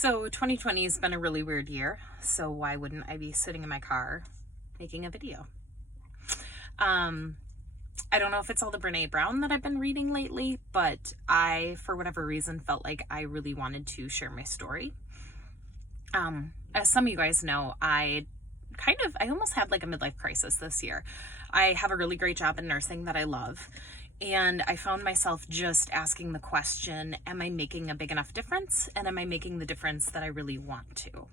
So 2020 has been a really weird year, so why wouldn't I be sitting in my car making a video? Um, I don't know if it's all the Brene Brown that I've been reading lately, but I, for whatever reason, felt like I really wanted to share my story. As some of you guys know, I almost had like a midlife crisis this year. I have a really great job in nursing that I love. And I found myself just asking the question, am I making a big enough difference? And am I making the difference that I really want to?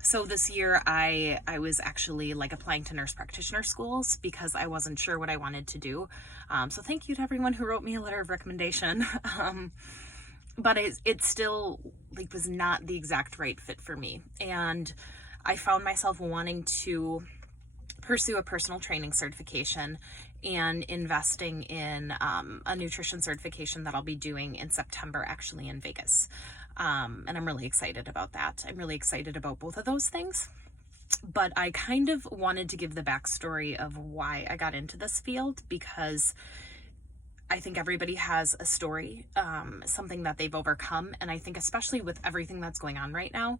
So this year I was actually like applying to nurse practitioner schools because I wasn't sure what I wanted to do. So thank you to everyone who wrote me a letter of recommendation. But it still like was not the exact right fit for me. And I found myself wanting to pursue a personal training certification and investing in a nutrition certification that I'll be doing in September, actually in Vegas. And I'm really excited about that. I'm really excited about both of those things. But I kind of wanted to give the backstory of why I got into this field, because I think everybody has a story, something that they've overcome. And I think especially with everything that's going on right now,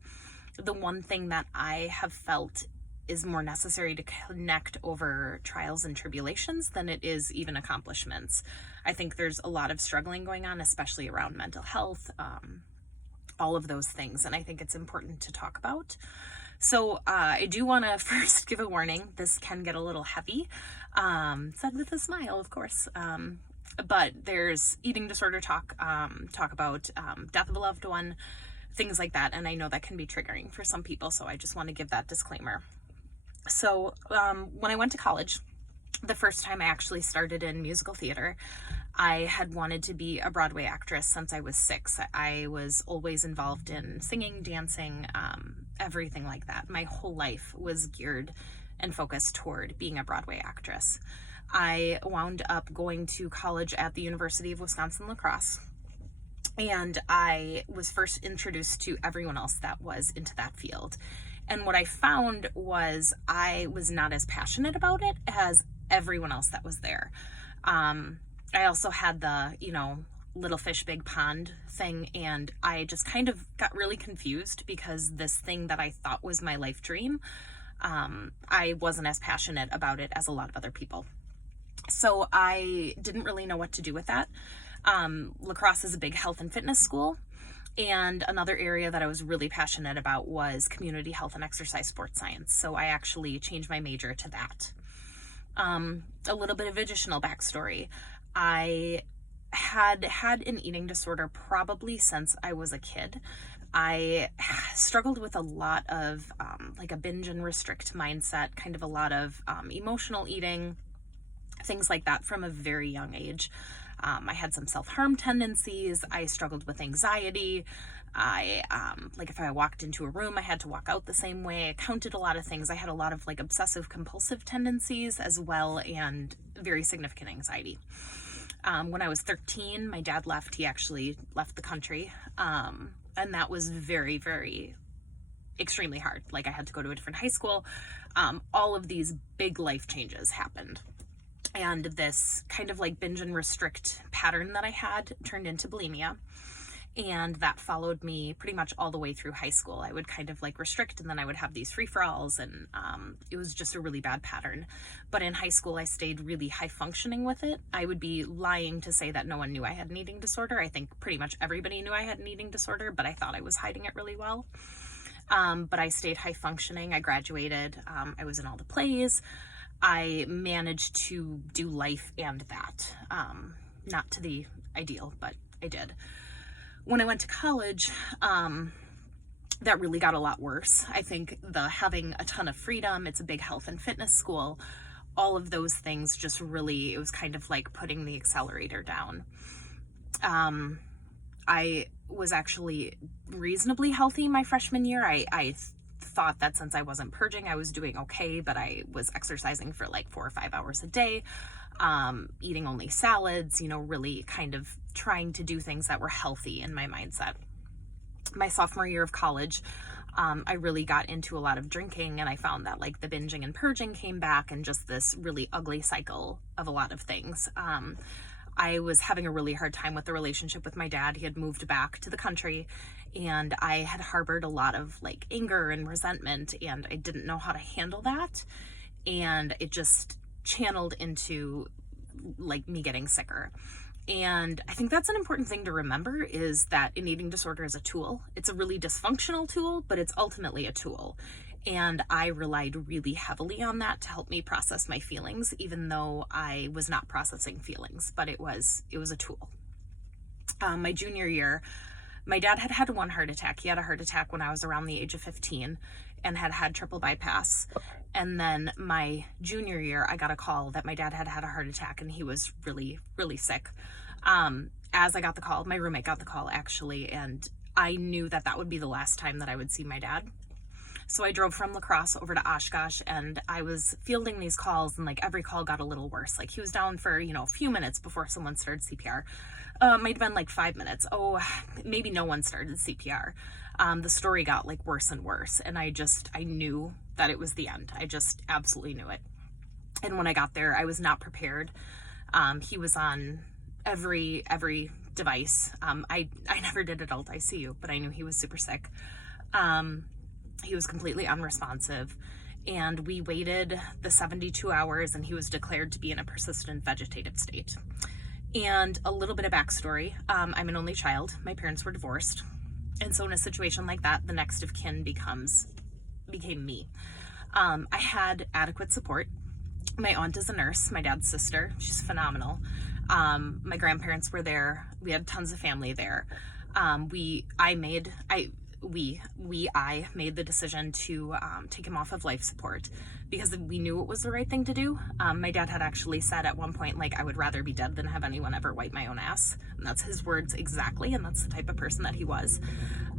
the one thing that I have felt is more necessary to connect over trials and tribulations than it is even accomplishments. I think there's a lot of struggling going on, especially around mental health, all of those things. And I think it's important to talk about. So I do want to first give a warning. This can get a little heavy, said with a smile, of course. But there's eating disorder talk about death of a loved one, things like that. And I know that can be triggering for some people. So I just want to give that disclaimer. So when I went to college, the first time I actually started in musical theater, I had wanted to be a Broadway actress since I was 6. I was always involved in singing, dancing, everything like that. My whole life was geared and focused toward being a Broadway actress. I wound up going to college at the University of Wisconsin-La Crosse, and I was first introduced to everyone else that was into that field. And what I found was I was not as passionate about it as everyone else that was there. I also had the, little fish, big pond thing. And I just kind of got really confused because this thing that I thought was my life dream, I wasn't as passionate about it as a lot of other people. So I didn't really know what to do with that. La Crosse is a big health and fitness school. And another area that I was really passionate about was community health and exercise sports science. So I actually changed my major to that. A little bit of additional backstory. I had an eating disorder probably since I was a kid. I struggled with a lot of like a binge and restrict mindset, kind of a lot of emotional eating, things like that from a very young age. I had some self-harm tendencies. I struggled with anxiety. If I walked into a room, I had to walk out the same way. I counted a lot of things. I had a lot of like obsessive compulsive tendencies as well, and very significant anxiety. When I was 13, my dad left. He actually left the country. And that was very, very extremely hard. Like I had to go to a different high school. All of these big life changes happened. And this kind of like binge and restrict pattern that I had turned into bulimia. And that followed me pretty much all the way through high school. I would kind of like restrict, and then I would have these free-for-alls, and it was just a really bad pattern. But in high school, I stayed really high functioning with it. I would be lying to say that no one knew I had an eating disorder. I think pretty much everybody knew I had an eating disorder, but I thought I was hiding it really well. But I stayed high functioning. I graduated. I was in all the plays. I managed to do life and that. Not to the ideal, but I did. When I went to college, that really got a lot worse. I think having a ton of freedom, it's a big health and fitness school, all of those things just really, it was kind of like putting the accelerator down. I was actually reasonably healthy my freshman year. I thought that since I wasn't purging, I was doing okay, but I was exercising for like 4 or 5 hours a day, eating only salads, really kind of trying to do things that were healthy in my mindset. My sophomore year of college, I really got into a lot of drinking, and I found that like the binging and purging came back, and just this really ugly cycle of a lot of things. I was having a really hard time with the relationship with my dad. He had moved back to the country, and I had harbored a lot of like anger and resentment, and I didn't know how to handle that. And it just channeled into like me getting sicker. And I think that's an important thing to remember, is that an eating disorder is a tool. It's a really dysfunctional tool, but it's ultimately a tool. And I relied really heavily on that to help me process my feelings, even though I was not processing feelings, but it was a tool. My junior year, my dad had had one heart attack. He had a heart attack when I was around the age of 15 and had triple bypass. And then my junior year, I got a call that my dad had had a heart attack and he was really, really sick. As I got the call, my roommate got the call actually, and I knew that that would be the last time that I would see my dad. So I drove from La Crosse over to Oshkosh, and I was fielding these calls, and like every call got a little worse. Like he was down for, a few minutes before someone started CPR. Might have been like 5 minutes. Oh, maybe no one started CPR. The story got like worse and worse, and I knew that it was the end. I just absolutely knew it. And when I got there, I was not prepared. He was on every device. I never did adult ICU, but I knew he was super sick. He was completely unresponsive, and we waited the 72 hours, and he was declared to be in a persistent vegetative state. And a little bit of backstory. I'm an only child. My parents were divorced. And so in a situation like that, the next of kin became me. I had adequate support. My aunt is a nurse, my dad's sister. She's phenomenal. My grandparents were there. We had tons of family there. I made the decision to take him off of life support because we knew it was the right thing to do. My dad had actually said at one point, like, I would rather be dead than have anyone ever wipe my own ass. And that's his words exactly, and that's the type of person that he was.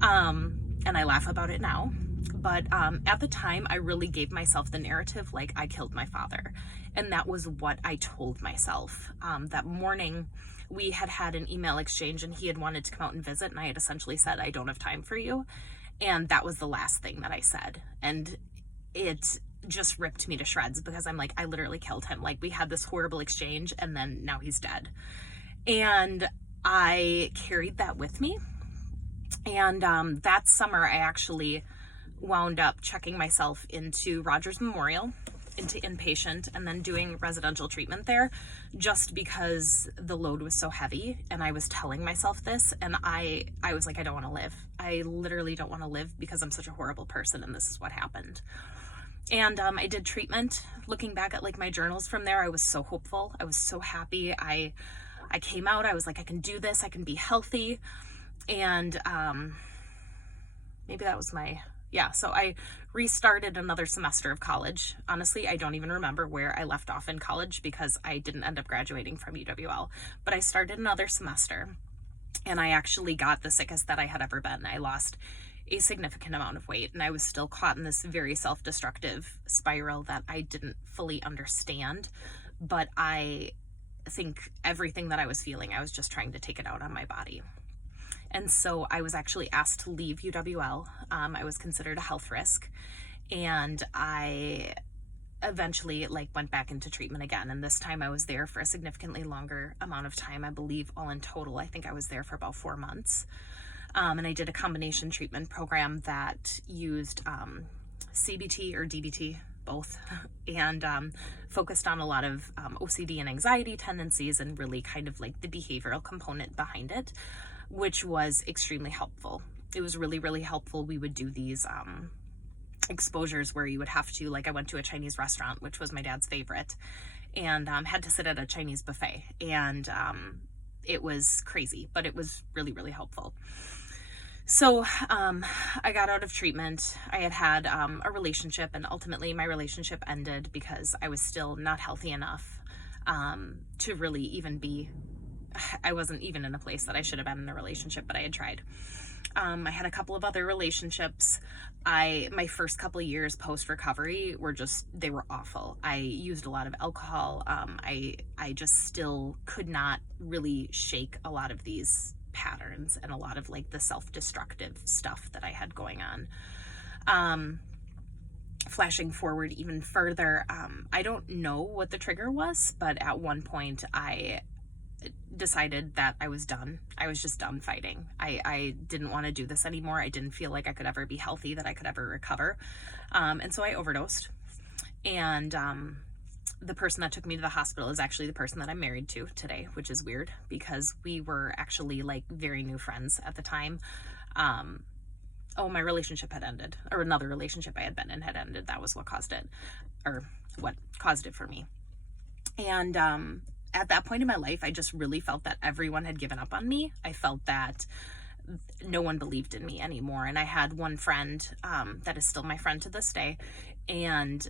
And I laugh about it now. But at the time, I really gave myself the narrative like I killed my father. And that was what I told myself. That morning, we had an email exchange, and he had wanted to come out and visit, and I had essentially said, I don't have time for you. And that was the last thing that I said. And it just ripped me to shreds because I'm like, I literally killed him. Like, we had this horrible exchange, and then now he's dead. And I carried that with me. And that summer, I actually wound up checking myself into Rogers Memorial, into inpatient, and then doing residential treatment there, just because the load was so heavy. And I was telling myself this, and I was like, I don't want to live. I literally don't want to live because I'm such a horrible person, and this is what happened. And I did treatment. Looking back at like my journals from there, I was so hopeful. I was so happy. I came out. I was like, I can do this. I can be healthy. And maybe that was so I restarted another semester of college. Honestly, I don't even remember where I left off in college because I didn't end up graduating from UWL. But I started another semester, and I actually got the sickest that I had ever been. I lost a significant amount of weight, and I was still caught in this very self-destructive spiral that I didn't fully understand. But I think everything that I was feeling, I was just trying to take it out on my body. And so I was actually asked to leave UWL. I was considered a health risk, and I eventually went back into treatment again. And this time I was there for a significantly longer amount of time. I believe all in total, I think I was there for about 4 months. And I did a combination treatment program that used CBT or DBT, both, and focused on a lot of OCD and anxiety tendencies, and really kind of like the behavioral component behind it, which was extremely helpful. It was really, really helpful. We would do these exposures where you would have to, I went to a Chinese restaurant, which was my dad's favorite, and had to sit at a Chinese buffet. And it was crazy, but it was really, really helpful. So I got out of treatment. I had a relationship, and ultimately my relationship ended because I was still not healthy enough to really even be, I wasn't even in a place that I should have been in a relationship, but I had tried. I had a couple of other relationships. My first couple of years post-recovery they were awful. I used a lot of alcohol. I just still could not really shake a lot of these patterns and a lot of the self-destructive stuff that I had going on. Flashing forward even further, I don't know what the trigger was, but at one point I decided that I was done. I was just done fighting. I didn't want to do this anymore. I didn't feel like I could ever be healthy, that I could ever recover. And so I overdosed. And the person that took me to the hospital is actually the person that I'm married to today, which is weird because we were actually like very new friends at the time. My relationship had ended, or another relationship I had been in had ended. That was what caused it, or what caused it for me. And at that point in my life, I just really felt that everyone had given up on me. I felt that no one believed in me anymore. And I had one friend that is still my friend to this day, and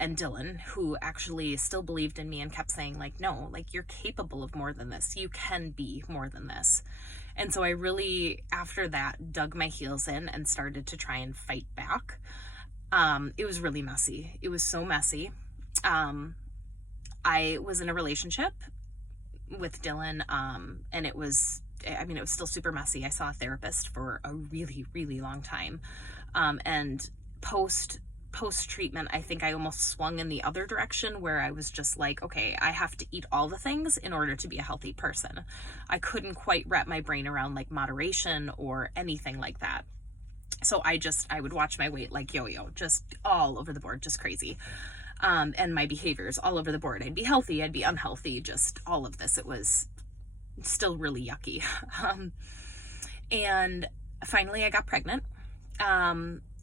Dylan, who actually still believed in me and kept saying, like, no, like, you're capable of more than this. You can be more than this. And so I really, after that, dug my heels in and started to try and fight back. It was really messy. It was so messy. I was in a relationship with Dylan, and it was still super messy. I saw a therapist for a really, really long time. And post treatment, I think I almost swung in the other direction where I was just like, okay, I have to eat all the things in order to be a healthy person. I couldn't quite wrap my brain around like moderation or anything like that. So I would watch my weight like yo-yo, just all over the board, just crazy. And my behaviors all over the board. I'd be healthy, I'd be unhealthy, just all of this. It was still really yucky. And finally I got pregnant.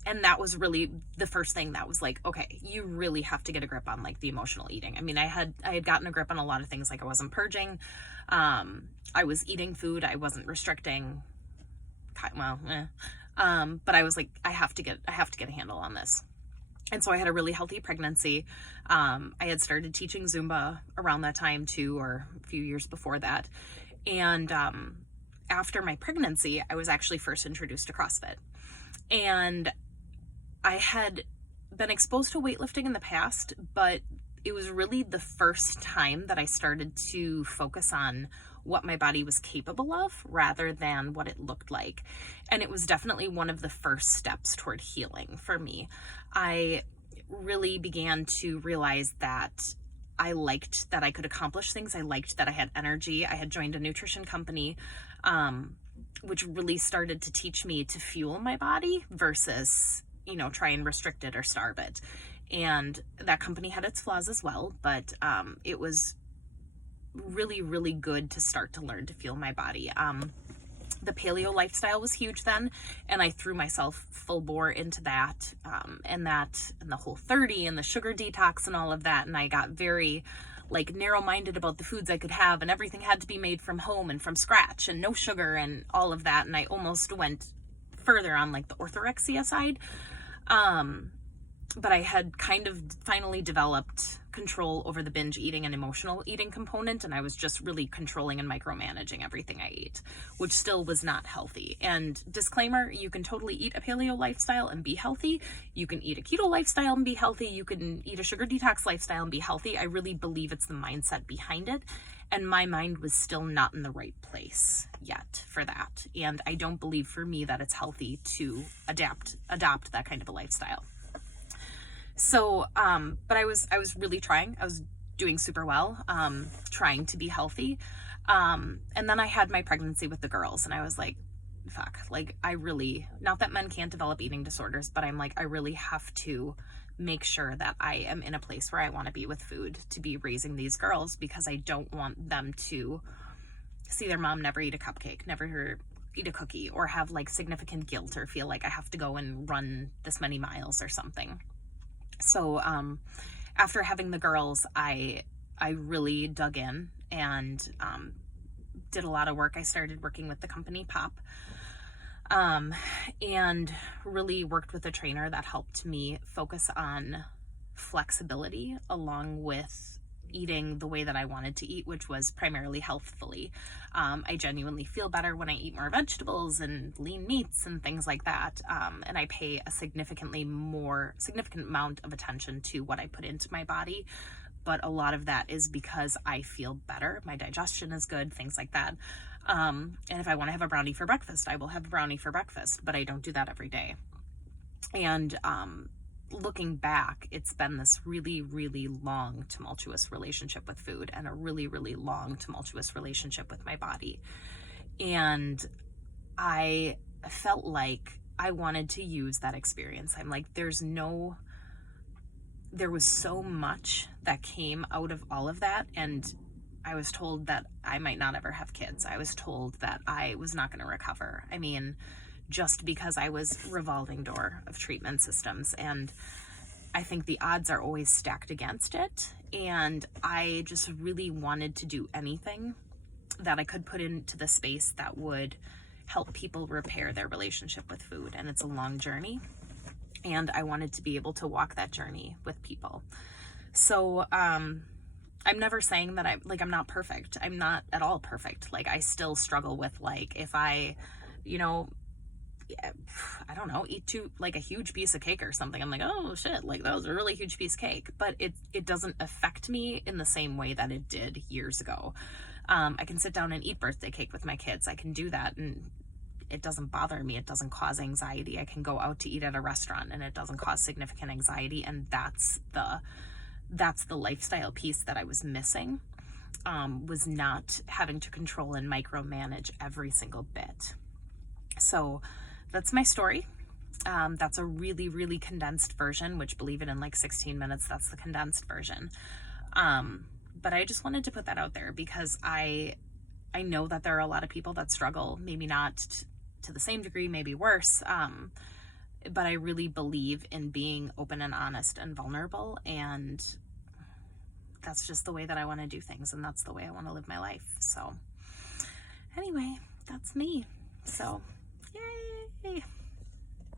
And that was really the first thing that was like, okay, you really have to get a grip on like the emotional eating. I mean, I had gotten a grip on a lot of things. Like I wasn't purging. I was eating food. I wasn't restricting. But I was like, I have to get a handle on this. And so I had a really healthy pregnancy. I had started teaching Zumba around that time too, or a few years before that. And after my pregnancy, I was actually first introduced to CrossFit. And I had been exposed to weightlifting in the past, but it was really the first time that I started to focus on what my body was capable of rather than what it looked like. And it was definitely one of the first steps toward healing for me. I really began to realize that I liked that I could accomplish things. I liked that I had energy. I had joined a nutrition company, which really started to teach me to fuel my body versus, try and restrict it or starve it. And that company had its flaws as well, but it was really, really good to start to learn to fuel my body. The paleo lifestyle was huge then, and I threw myself full bore into that, and the Whole30 and the sugar detox and all of that. And I got very like narrow-minded about the foods I could have, and everything had to be made from home and from scratch and no sugar and all of that. And I almost went further on like the orthorexia side. But I had kind of finally developed control over the binge eating and emotional eating component, and I was just really controlling and micromanaging everything I ate, which still was not healthy. And disclaimer, you can totally eat a paleo lifestyle and be healthy. You can eat a keto lifestyle and be healthy. You can eat a sugar detox lifestyle and be healthy. I really believe it's the mindset behind it, and my mind was still not in the right place yet for that. And I don't believe for me that it's healthy to adopt that kind of a lifestyle. So, but I was really trying. I was doing super well, trying to be healthy. And then I had my pregnancy with the girls, and I was like, fuck, like I really, not that men can't develop eating disorders, but I'm like, I really have to make sure that I am in a place where I want to be with food to be raising these girls, because I don't want them to see their mom never eat a cupcake, never eat a cookie, or have like significant guilt or feel like I have to go and run this many miles or something. So after having the girls, I really dug in and did a lot of work. I started working with the company Pop, and really worked with a trainer that helped me focus on flexibility along with eating the way that I wanted to eat, which was primarily healthfully. I genuinely feel better when I eat more vegetables and lean meats and things like that. And I pay a significant amount of attention to what I put into my body. But a lot of that is because I feel better. My digestion is good, things like that. And if I want to have a brownie for breakfast, I will have a brownie for breakfast, but I don't do that every day. And looking back, it's been this really, really long, tumultuous relationship with food, and a really, really long, tumultuous relationship with my body. And I felt like I wanted to use that experience. I'm like, there was so much that came out of all of that. And I was told that I might not ever have kids. I was told that I was not going to recover. I mean, just because I was revolving door of treatment systems. And I think the odds are always stacked against it. And I just really wanted to do anything that I could put into the space that would help people repair their relationship with food. And it's a long journey. And I wanted to be able to walk that journey with people. So, I'm never saying that I'm not perfect. I'm not at all perfect. Like, I still struggle with, like, if I, I don't know, eat a huge piece of cake or something, I'm like, oh shit, like that was a really huge piece of cake. But it doesn't affect me in the same way that it did years ago. I can sit down and eat birthday cake with my kids. I can do that, and it doesn't bother me. It doesn't cause anxiety. I can go out to eat at a restaurant and it doesn't cause significant anxiety. And that's the lifestyle piece that I was missing, was not having to control and micromanage every single bit. So that's my story. That's a really, really condensed version, which, believe it, in like 16 minutes, that's the condensed version. But I just wanted to put that out there because I know that there are a lot of people that struggle, maybe not to the same degree, maybe worse. But I really believe in being open and honest and vulnerable. And that's just the way that I want to do things. And that's the way I want to live my life. So anyway, that's me. So